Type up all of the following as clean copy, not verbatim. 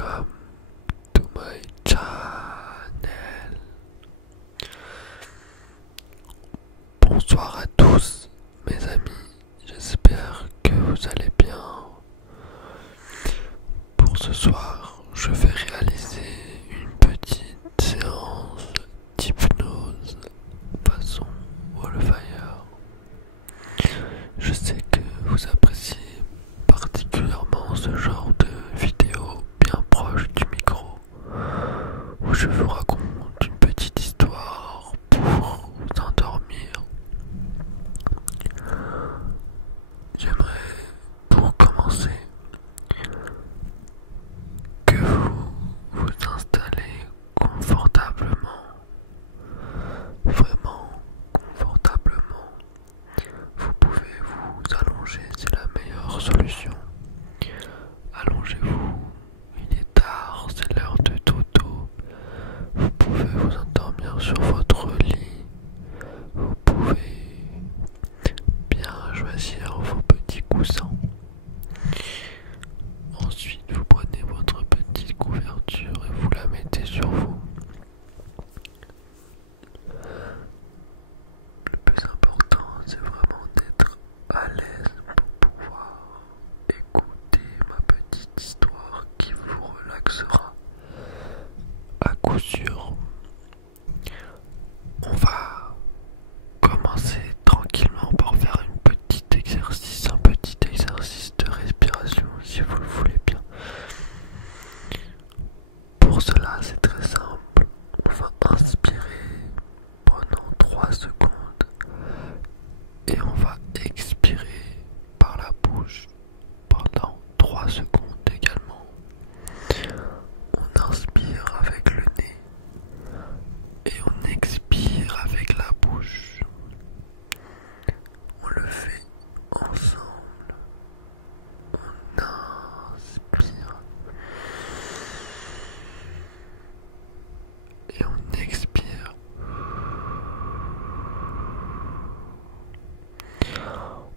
welcome to my channel. Bonsoir à tous mes amis, j'espère que vous allez bien. Pour ce soir, je vais réaliser une petite séance d'hypnose façon Wallfire. Je sais que vous appréciez particulièrement ce genre de vidéo bien proche du micro où je vous raconte une petite histoire pour vous endormir. J'aimerais, pour commencer, que vous vous installez confortablement, vraiment confortablement. Vous pouvez vous allonger, c'est la meilleure solution. Allongez-vous, il est tard, c'est l'heure de dodo. Vous pouvez vous endormir sur votre lit. Vous pouvez bien choisir vos petits coussins. Ensuite, vous prenez votre petite couverture et vous la mettez sur vous. Le plus important, c'est vraiment d'être à l'aise pour pouvoir écouter ma petite histoire qui vous relaxera à coup sûr. On va commencer tranquillement par faire un petit exercice de respiration si vous le voulez bien. Pour cela, c'est très simple. On va inspirer pendant 3 secondes et on va expirer par la bouche pendant 3 secondes également. On inspire avec le nez et on expire avec la bouche. On le fait ensemble. On inspire et on expire.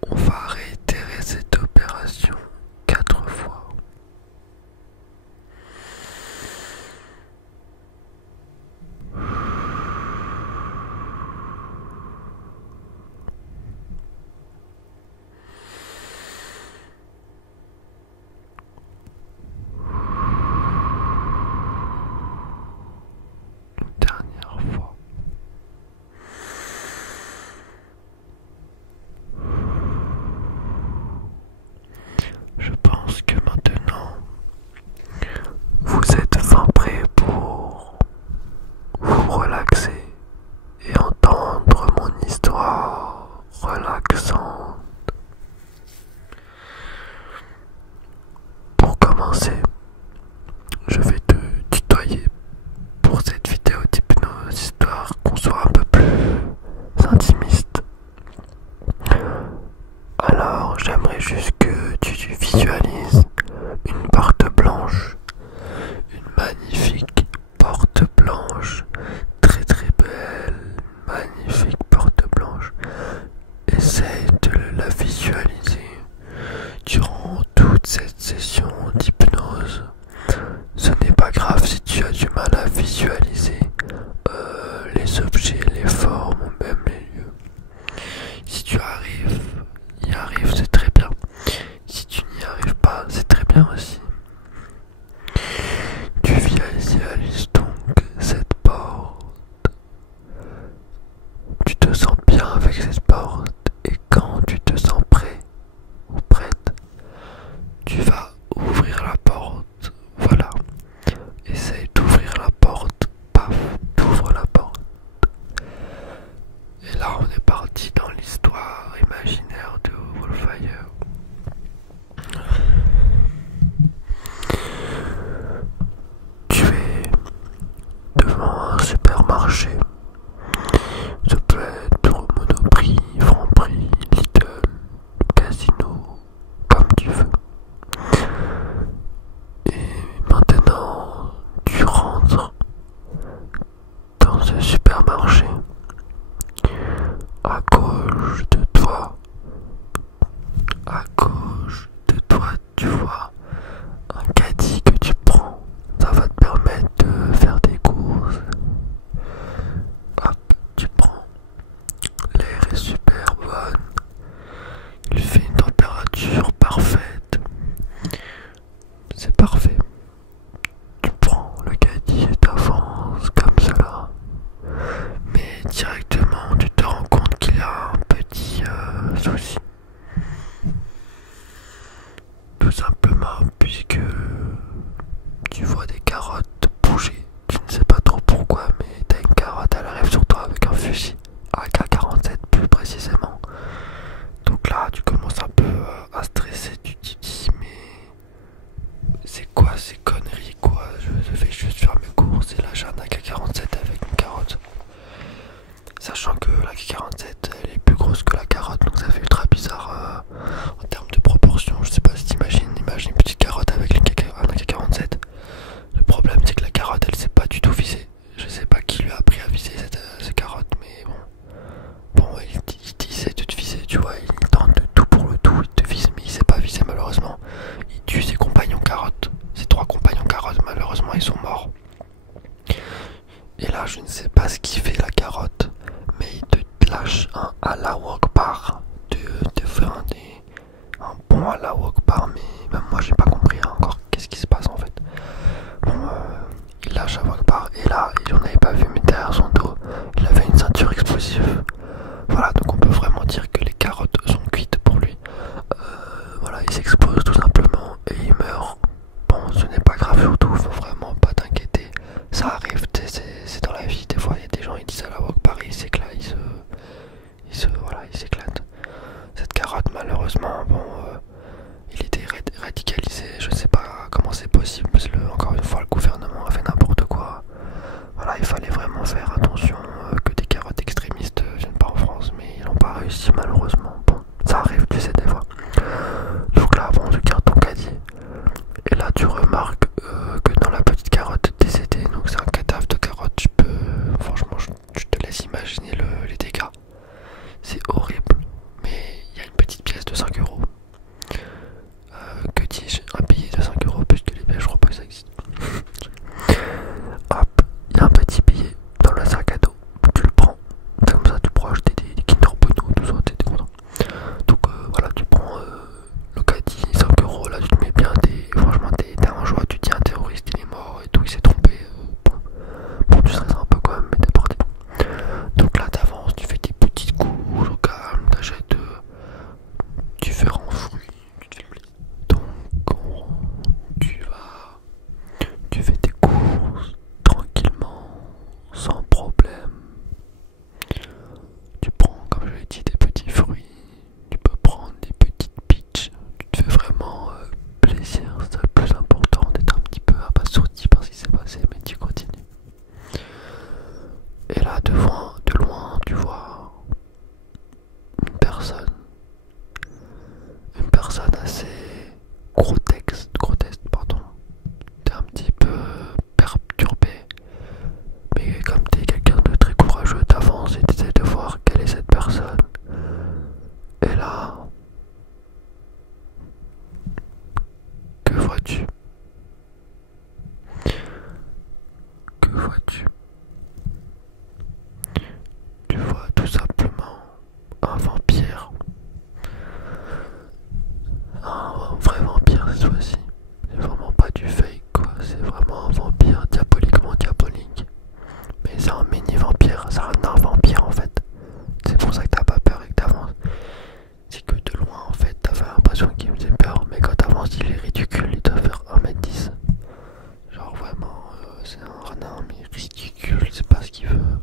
On va réitérer cette opération 4 fois. Une dernière fois. Je pense que maintenant, vous êtes enfin prêts pour vous relaxer et entendre mon histoire relaxante. Pour commencer, je vais te tutoyer pour cette vidéo d'hypnose, histoire qu'on soit un peu plus intimiste. Alors, j'aimerais juste que tu visualises une porte blanche, une magnifique porte blanche, très très belle, magnifique porte blanche. Essaye de la visualiser durant toute cette session d'hypnose. Ce n'est pas grave si tu as du mal à visualiser les objets, les formes ou même les lieux. Si tu y arrives, c'est très bien. Si tu n'y arrives pas, c'est très bien aussi. Tu visualises donc cette porte. Tu te sens bien avec cette porte et quand tu te sens prêt ou prête, tu vas ouvrir la porte. Voilà. Essaye d'ouvrir la porte. Paf, t'ouvres la porte. Et là, on est parti dans l'histoire imaginaire de Wallfire. simplement puisque tu vois des carottes bouger. Tu ne sais pas trop pourquoi, mais t'as une carotte, elle arrive sur toi avec un fusil. AK-47 plus précisément. Donc là, tu commences un peu à stresser. Tu te dis, mais c'est quoi ces conneries quoi? Je vais juste faire mes courses et là j'ai un AK-47 avec une carotte. Sachant que la AK-47 elle est plus grosse que la carotte, donc ça fait ultra bizarre en termes de proportion. Je sais pas si t'imagines, imagine une petite carotte avec un AK-47. Le problème c'est que la carotte elle sait pas du tout viser. Je sais pas qui lui a appris à viser cette carotte, mais bon il sait tout viser, tu vois, il tente de tout pour le tout, il te vise, mais il sait pas viser malheureusement. Il tue ses compagnons carottes, ses 3 compagnons carottes, malheureusement ils sont morts. Et là je ne sais pas ce qu'il fait la carotte, mais il te lâche un Allahu Akbar, de faire un bon Allahu Akbar, mais même moi j'ai pas compris encore qu'est-ce qui se passe en fait. Bon, il lâche Allahu Akbar, et là, on n'avait pas vu, mais derrière son dos, il avait une ceinture explosive. Voilà, donc on peut vraiment dire que les carottes sont cuites pour lui. Voilà, il s'explose tout simplement et il meurt. Bon, ce n'est pas grave surtout, faut vraiment pas t'inquiéter. Ça arrive, c'est dans la vie, des fois il y a des gens ils disent à la walk Paris, il s'éclate, il s'éclate. Cette carotte malheureusement, bon, il était radicalisé, je sais pas comment c'est possible, parce que encore une fois le gouvernement a fait n'importe quoi. Voilà, il fallait vraiment faire attention que des carottes extrémistes viennent pas en France, mais ils n'ont pas réussi malheureusement. Bon, ça arrive, tu sais, des fois. Donc là, bon, tu gardes ton caddie. Et là, tu remarques que dans la petite carotte décédée, donc c'est un cadavre de carotte, franchement, je te laisse imaginer les dégâts. C'est horrible, mais il y a une petite pièce de 5 euros. Que dis-je, un billet de 5 euros, puisque les billets, je crois pas que ça existe. Hop, il y a un petit billet dans le sac à dos, tu le prends, comme ça tu pourras acheter des Kinder Bueno, tout ça, t'es content. Donc voilà, tu prends le caddie, 5 euros, là tu te mets bien, franchement t'es un joie, tu te dis un terroriste il est mort et tout, il s'est trompé. Bon, tu stresses un peu quand même, mais t'es parti. Donc là t'avances, tu fais tes petites courses au calme, t'achètes différents fruits, tu te fais plaisir. Donc tu fais tes courses tranquillement, sans problème. Tu prends, comme je l'ai dit, des petits fruits, tu peux prendre des petites peaches, tu te fais vraiment plaisir, c'est le plus important, d'être un petit peu abasourdi par ce qui s'est passé, mais tu continues. Et là, de loin, tu vois une personne assez grotesque, pardon. T'es un petit peu perturbé, mais comme t'es quelqu'un de très courageux, t'avances et t'essaies de voir quelle est cette personne. Et là, que vois-tu? Que vois-tu? Tu vois tout simplement un vampire. Un vrai vampire cette fois-ci. C'est vraiment pas du fake quoi, c'est vraiment un vampire diaboliquement diabolique. Mais c'est un mini vampire, c'est un nain vampire en fait. C'est pour ça que t'as pas peur et que t'avances. C'est que de loin en fait t'avais l'impression qu'il me faisait peur, mais quand t'avances il est ridicule, il doit faire 1m10. Genre vraiment c'est un nain mais ridicule, c'est pas ce qu'il veut.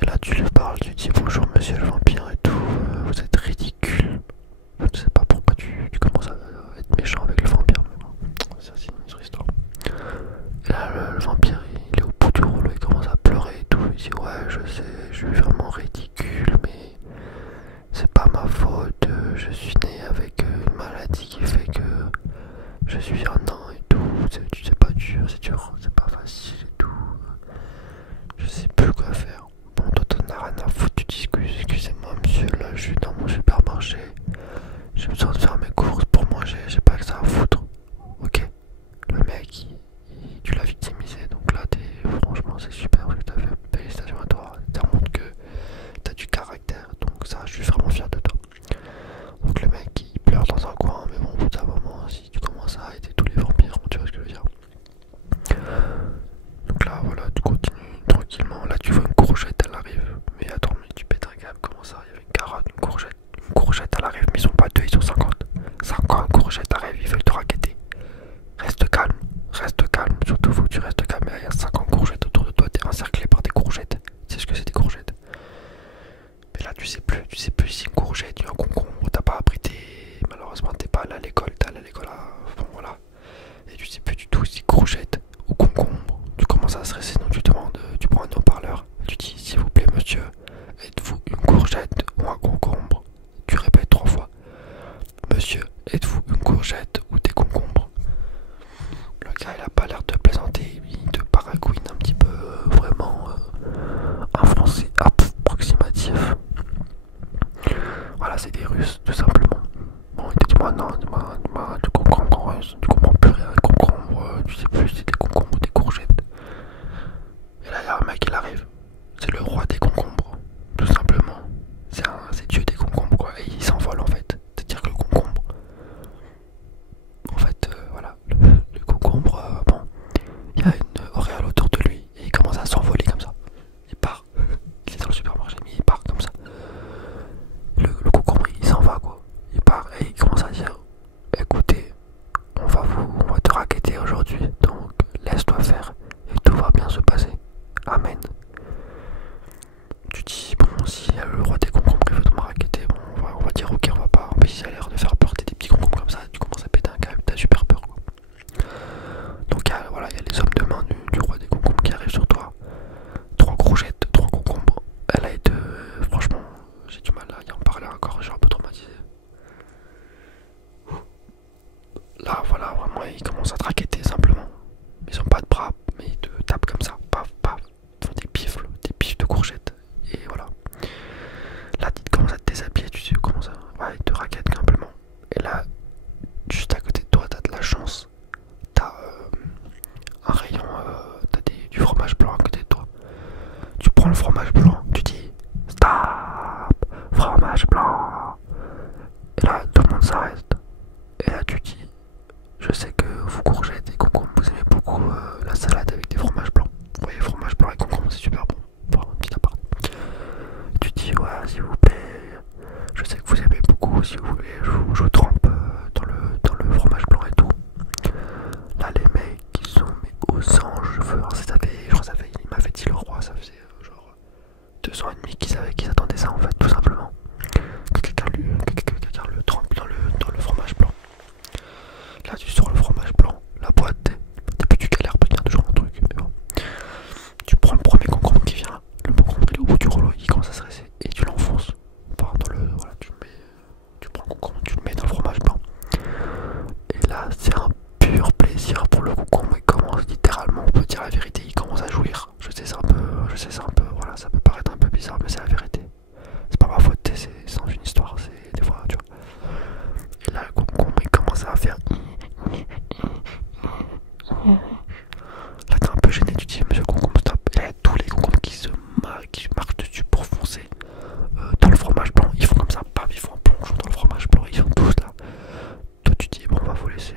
Et là tu lui parles, tu dis bonjour monsieur le vampire et tout, vous êtes ridicule. Je sais pas pourquoi tu commences à être méchant avec le vampire, mais bon, ça c'est une autre histoire. Et là le vampire il est au bout du rouleau, il commence à pleurer et tout, il dit ouais je sais, je suis vraiment ridicule, mais c'est pas ma faute, je suis né avec une maladie qui fait que je suis un nain et tout, c'est pas dur, c'est pas facile et tout, je sais plus quoi faire. Bon toi t'en as rien à foutre, tu dis excusez-moi monsieur, là je suis dans mon supermarché, j'ai besoin de faire mes courses pour manger, j'ai pas que ça à foutre. Ok, le mec tu l'as victimisé, donc là franchement c'est super ce que t'as fait, félicitations à toi, ça montre que t'as du caractère, donc ça je suis vraiment fier de toi. Donc le mec il pleure dans un coin, mais bon au bout d'un moment si tu commences à aider tous les vampires Ouais, ils commencent à te raqueter simplement. Ils ont pas de bras, mais ils te tapent comme ça, paf, paf. Ils font des pifs de courgettes. Et voilà. Là, ils commencent à te déshabiller, tu sais comment ça. Ouais, ils te raquettent simplement. Et là, juste à côté de toi, t'as de la chance. T'as un rayon, t'as du fromage blanc à côté de toi. Tu prends le fromage blanc, tu dis stop, fromage blanc. Et là, tout le monde s'arrête. Et là, tu dis, je sais que vous courgettes et concombres, vous aimez beaucoup la salade avec des fromages blancs. Vous voyez, fromage blanc et concombre, c'est super bon. Pour un petit appart. Tu dis, ouais, s'il vous plaît, je sais que vous aimez beaucoup, si vous voulez, je vous trempe dans le fromage blanc et tout. Là, les mecs, ils sont mais aux anges. Je crois que ça fait, il m'avait dit le roi, ça faisait genre 2 ans et demi qu'ils attendaient ça en fait, tout simplement. Que quelqu'un le trempe dans le fromage blanc. Là, tu sors le fromage blanc, la boîte, depuis tu galères, parce qu'il y a toujours un truc, mais bon. Tu prends le premier concombre qui vient, le concombre il est au bout du rouleau, il commence à se dresser, et tu l'enfonces. Enfin, voilà, tu prends le concombre, tu le mets dans le fromage blanc. Et là, c'est un pur plaisir pour le concombre, il commence littéralement, on peut dire la vérité, il commence à jouir. Je sais, c'est un peu, voilà, ça peut paraître un peu bizarre, mais c'est la vérité. C'est pas ma faute, c'est sans une histoire, c'est des fois, tu vois. Et là, le concombre, il commence à faire. Là, t'es un peu gêné, tu dis, monsieur le concombre, stop. Et là, y a tous les concombres qui marchent dessus pour foncer dans le fromage blanc. Ils font comme ça, bam, ils font un plongeon dans le fromage blanc, ils sont tous là. Toi, tu dis, bon, on va vous laisser,